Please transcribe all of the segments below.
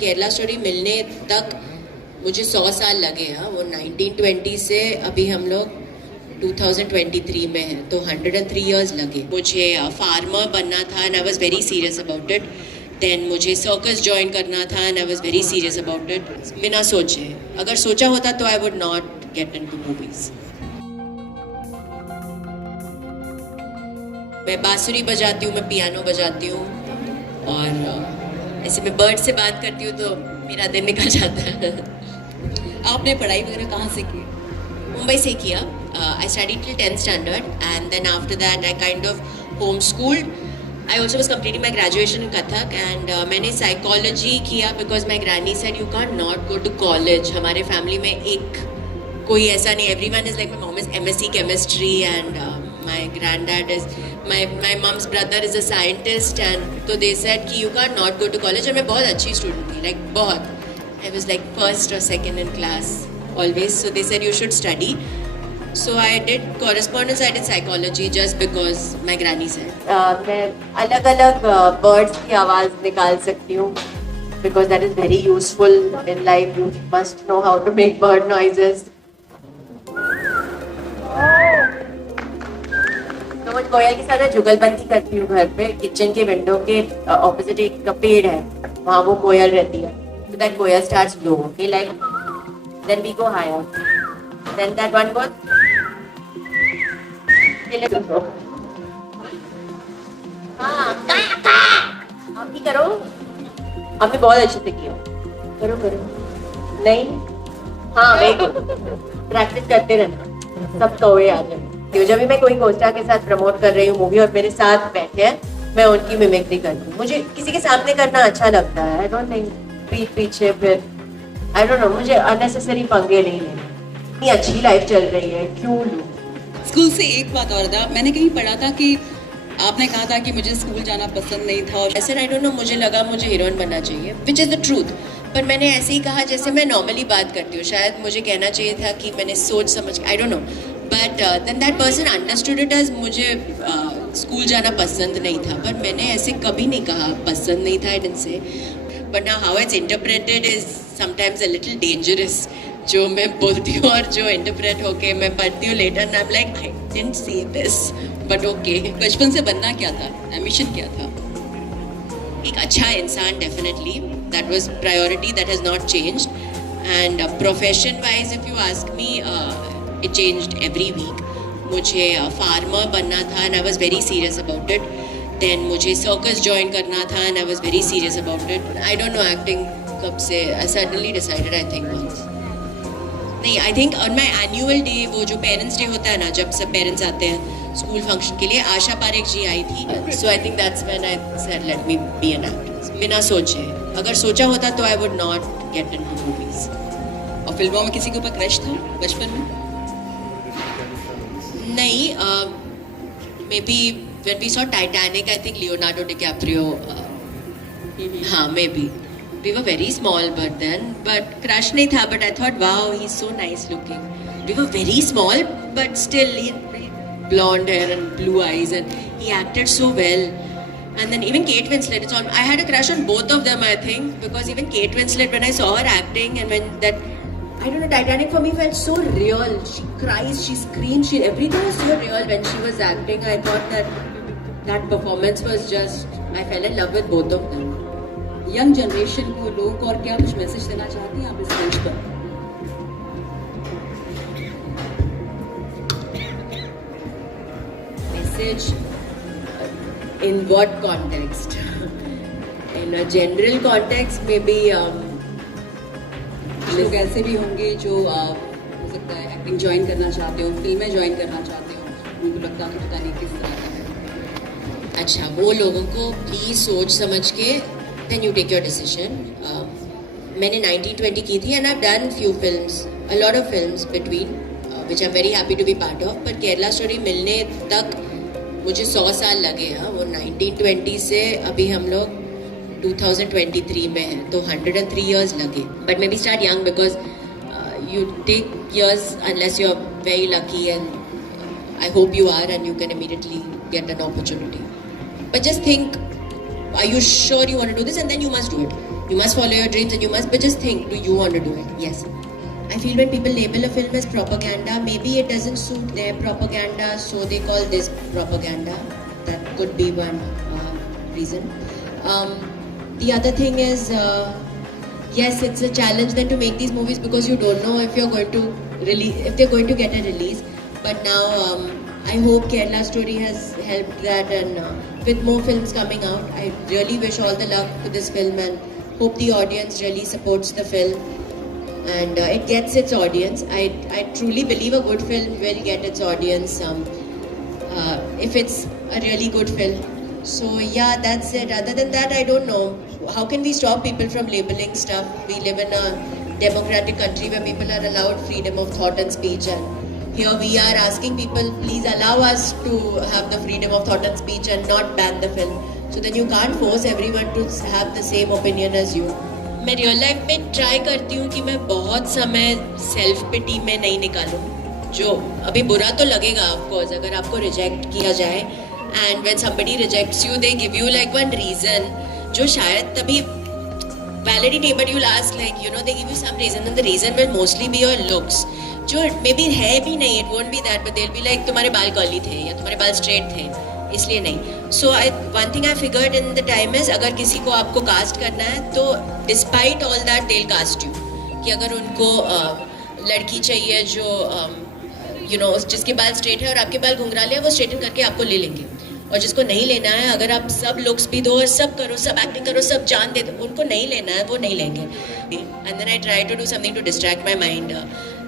Kerala story मिलने तक मुझे 100 साल लगे हैं। वो 1920 से अभी हम लोग 2023 में है, तो 103 इयर्स लगे। मुझे फार्मर बनना था and I was very serious about it. Then मुझे सर्कस ज्वाइन करना था and I was very serious about it, बिना सोचे। अगर सोचा होता तो I would not get into movies. मैं बांसुरी बजाती हूँ, मैं पियानो बजाती हूँ, और ऐसे मैं बर्ड से बात करती हूँ तो मेरा दिन निकल जाता है। आपने पढ़ाई वगैरह कहाँ से की? मुंबई से किया। I studied till 10th standard, and then after that I kind of homeschooled. I also was completing my graduation in Kathak, and मैंने psychology किया because my granny said you can't not go to college. हमारे family में एक कोई ऐसा नहीं, everyone is like, my mom is MSc chemistry and my granddad is, my mom's brother is a scientist, and तो they said कि you can't not go to college. और मैं बहुत अच्छी student थी, like बहुत. I was like first or second in class always, so they said you should study. So I did correspondence, I did psychology just because my granny said. मैं अलग-अलग birds की आवाज़ निकाल सकती हूँ because that is very useful in life. You must know how to make bird noises. तो मैं कोयल के साथ जुगलबंदी करती हूँ घर पे। किचन के विंडो के ऑपोजिट एक पेड़ है, वहाँ वो कोयल रहती है। So that koel starts blow, okay, like, then we go higher. Then that one goes. हाँ, आप भी करो। आपने बहुत अच्छे से किया। करो करो। नहीं? हाँ, प्रैक्टिस करते रहना। सब कौवे आ जाएंगे। जब भी मैं कोई कोस्टा के साथ प्रमोट कर रही हूँ मूवी और मेरे साथ बैठे हैं, मैं उनकी मिमिक्री करती हूँ। मुझे किसी के सामने करना अच्छा लगता है। आई डोंट थिंक पीठ पीछे फिर, आई डोंट नो, मुझे अननेसेसरी पंगे नहीं लेने। इतनी अच्छी लाइफ चल रही है, क्यों लूँ? स्कूल से एक बात और था, मैंने कहीं पढ़ा था कि आपने कहा था कि मुझे स्कूल जाना पसंद नहीं था, और ऐसे आई डोंट नो, मुझे लगा मुझे हीरोइन बनना चाहिए, विच इज़ द ट्रूथ। पर मैंने ऐसे ही कहा जैसे मैं नॉर्मली बात करती हूँ। शायद मुझे कहना चाहिए था कि मैंने सोच समझ, I don't know, but then that person understood it as मुझे स्कूल जाना पसंद नहीं था। पर मैंने ऐसे कभी नहीं कहा पसंद नहीं था, आई डिडंट से। But now how it's interpreted is sometimes a little dangerous. जो मैं बोलती हूँ और जो इंटरप्रेट होके मैं पढ़ती हूँ letter, I am like I didn't say this, but okay. बचपन से बनना क्या था, एम्बिशन क्या था? एक अच्छा इंसान, definitely, that was priority, that has not changed. And profession wise if you ask me, it changed every week. मुझे फार्मर बनना था and I was very serious about it. Then मुझे सर्कस ज्वाइन करना था and I was very serious about it. I don't know acting कब से, I suddenly decided, I think once. नहीं, I think on my annual day, वो जो parents day होता है ना, जब सब पेरेंट्स आते हैं स्कूल फंक्शन के लिए, आशा पारेख जी आई थी। So I think that's when I said let me be an actress, बिना सोचे। अगर सोचा होता तो I would not get into movies. और फिल्मों में किसी के ऊपर क्रश था बचपन में? नहीं, maybe when we saw Titanic, I think Leonardo DiCaprio, हाँ, maybe we were very small but crush nahi tha, but I thought wow, he's so nice looking. We were very small but still he had blonde hair and blue eyes and he acted so well. And then even Kate Winslet, I had a crush on both of them, I think, because even Kate Winslet, when I saw her acting, and when that, I don't know, Titanic for me felt so real. She cries, she screams, everything was so real when she was acting. I thought that performance was just, I fell in love with both of them. Young generation को, लोगों को और क्या कुछ message देना चाहती हैं आप इस मंच पर? Message in what context? In a general context, maybe लोग ऐसे भी होंगे जो हो सकता है एक्टिंग ज्वाइन करना चाहते हो, फिल्में ज्वाइन करना चाहते हो, उनको लगता है कि पता नहीं किस तरह का है। अच्छा, वो लोगों को प्लीज सोच समझ के then you take your decision. मैंने 1920 की थी and I've done few films, a lot of films between, which I'm very happy to be part of. पर केरला स्टोरी मिलने तक मुझे 100 साल लगे हैं। वो 1920 से अभी हम लोग 2023 में हैं, तो 103 years लगे। But maybe start young because you take years unless you're very lucky, and I hope you are, and you can immediately get an opportunity. But just think, are you sure you want to do this? And then you must do it. You must follow your dreams and you must, but just think, do you want to do it? Yes. I feel when people label a film as propaganda, maybe it doesn't suit their propaganda, so they call this propaganda. That could be one reason. The other thing is, yes, it's a challenge then to make these movies because you don't know if you're going to if they're going to get a release. But now, I hope Kerala Story has helped that, and with more films coming out, I really wish all the luck to this film and hope the audience really supports the film and it gets its audience. I truly believe a good film will get its audience if it's a really good film. So yeah, that's it. Other than that, I don't know. How can we stop people from labeling stuff? We live in a democratic country where people are allowed freedom of thought and speech, and here we are asking people, please allow us to have the freedom of thought and speech and not ban the film. So then you can't force everyone to have the same opinion as you. मैं real life में try करती हूँ कि मैं बहुत समय self पिटी में नहीं निकालूँ. जो अभी बुरा तो लगेगा ऑफ कोर्स अगर आपको रिजेक्ट किया जाए, and when somebody rejects you they give you like one reason जो शायद तभी वैलिड ही नहीं, but you ask like you know they give you some reason and the reason will mostly be your looks, जो maybe है भी नहीं, it won't be that, but they will be like तुम्हारे बाल curly थे या तुम्हारे बाल स्ट्रेट थे इसलिए नहीं. So one thing I figured in the time is अगर किसी को आपको कास्ट करना है तो despite all that they will cast you. कि अगर उनको लड़की चाहिए जो यू नो जिसके बाल स्ट्रेट है और आपके बाल घुंघराले हैं, वो स्ट्रेटन करके आपको ले लेंगे. और जिसको नहीं लेना है, अगर आप सब लुक्स भी दो, सब करो, सब एक्टिंग करो, सब जान दे दो, उनको नहीं लेना है, वो नहीं लेंगे. And then I try to do something to distract my mind.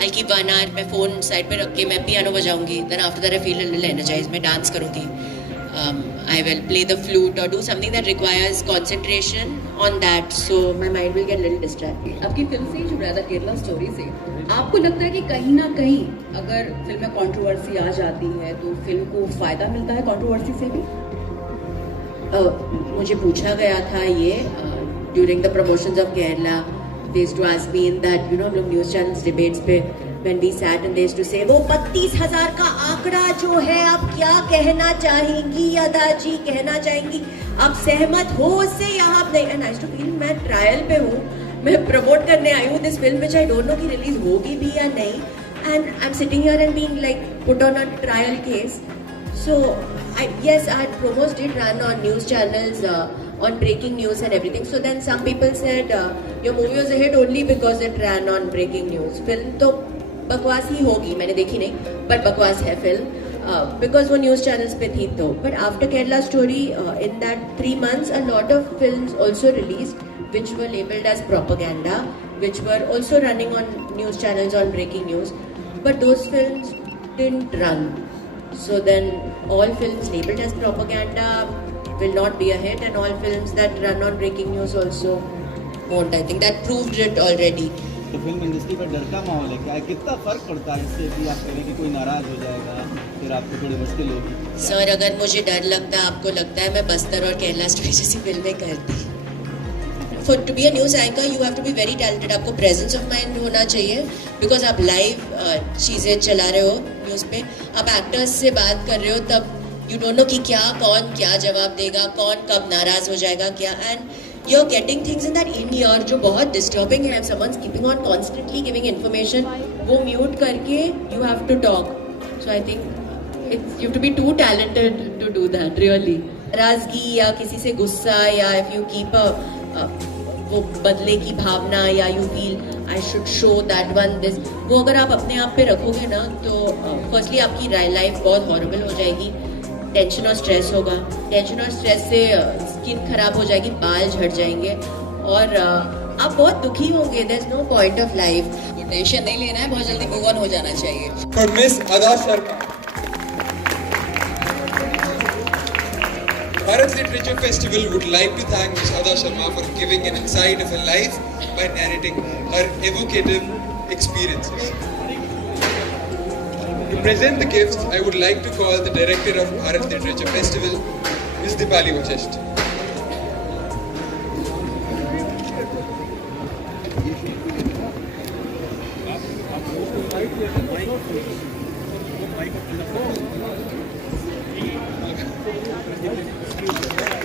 I keep 1 hour, मैं फ़ोन साइड पे रख के मैं पियानो बजाऊंगी. Then after that I feel a little energized, मैं डांस करूँगी. I will play the flute or do something that requires concentration on that, so my mind will get a little distracted. आपकी film से जो Radha Kerala story से आपको लगता है कि कहीं ना कहीं अगर फिल्म में कंट्रोवर्सी आ जाती है तो फिल्म को फायदा मिलता है कंट्रोवर्सी से भी? मुझे पूछा गया था ये during the promotions of Kerala. They used to ask me in that, you know, लोग न्यूज़ चैनल्स डिबेट्स पे when we sat and they used to say वो 32,000 का आंकड़ा जो है आप क्या कहना चाहेंगी, अदा जी कहना चाहेंगी, आप सहमत हो उससे या आप नहीं. And I used to feel मैं ट्रायल पे हूँ, मैं प्रमोट करने आई हूँ this film which I don't know कि रिलीज होगी भी या नहीं, and I am sitting here and being like put on a trial case. So yes, our promos did run on news channels, on breaking news and everything. So then some people said your movie was a hit only because it ran on breaking news. Film तो बकवास ही होगी, मैंने देखी नहीं, but बकवास है film because वो news channels पे थी तो. But after Kerala Story, in that 3 months, a lot of films also released which were labeled as propaganda, which were also running on news channels on breaking news, but those films didn't run. So then all films labeled as propaganda will not be a hit, and all films that run on breaking news also won't. I think that proved it already. तो film industry पर डर का माहौल है क्या? कितना फर्क पड़ता है इससे कि आप कहें कि कोई नाराज हो जाएगा, फिर आपको थोड़ी मुश्किल होगी? सर अगर मुझे डर लगता है, आपको लगता है मैं बस्तर और केरला स्टोरी जैसी फिल्में करती. For to be a news anchor, you have to be very talented. आपको presence of mind होना चाहिए because आप live चीज़ें चला रहे हो न्यूज़ पे. आप एक्टर्स से बात कर रहे हो तब you don't know कि क्या कौन क्या जवाब देगा, कौन कब नाराज हो जाएगा क्या, and you're getting things in that in ear जो बहुत disturbing है. Someone's keeping on constantly giving information, वो mute करके you have to talk. So I think you have to be too talented to do that really. नाराजगी या किसी से गुस्सा या if you keep a वो बदले की भावना या you feel I should show that one this, वो अगर आप अपने आप पे रखोगे ना तो फर्स्टली आपकी लाइफ बहुत हॉरेबल हो जाएगी. टेंशन और स्ट्रेस होगा, टेंशन और स्ट्रेस से स्किन खराब हो जाएगी, बाल झड़ जाएंगे और आप बहुत दुखी होंगे. There is no point of life. Tension नहीं लेना है, बहुत जल्दी मूव ऑन हो जाना चाहिए. For Miss Ada Sharma, Bharat Literature Festival would like to thank Miss Ada Sharma for giving an insight of her life by narrating her evocative experiences. To present the gifts, I would like to call the director of Bharat Literature Festival, Ms. Dipali Vachist. Thank you.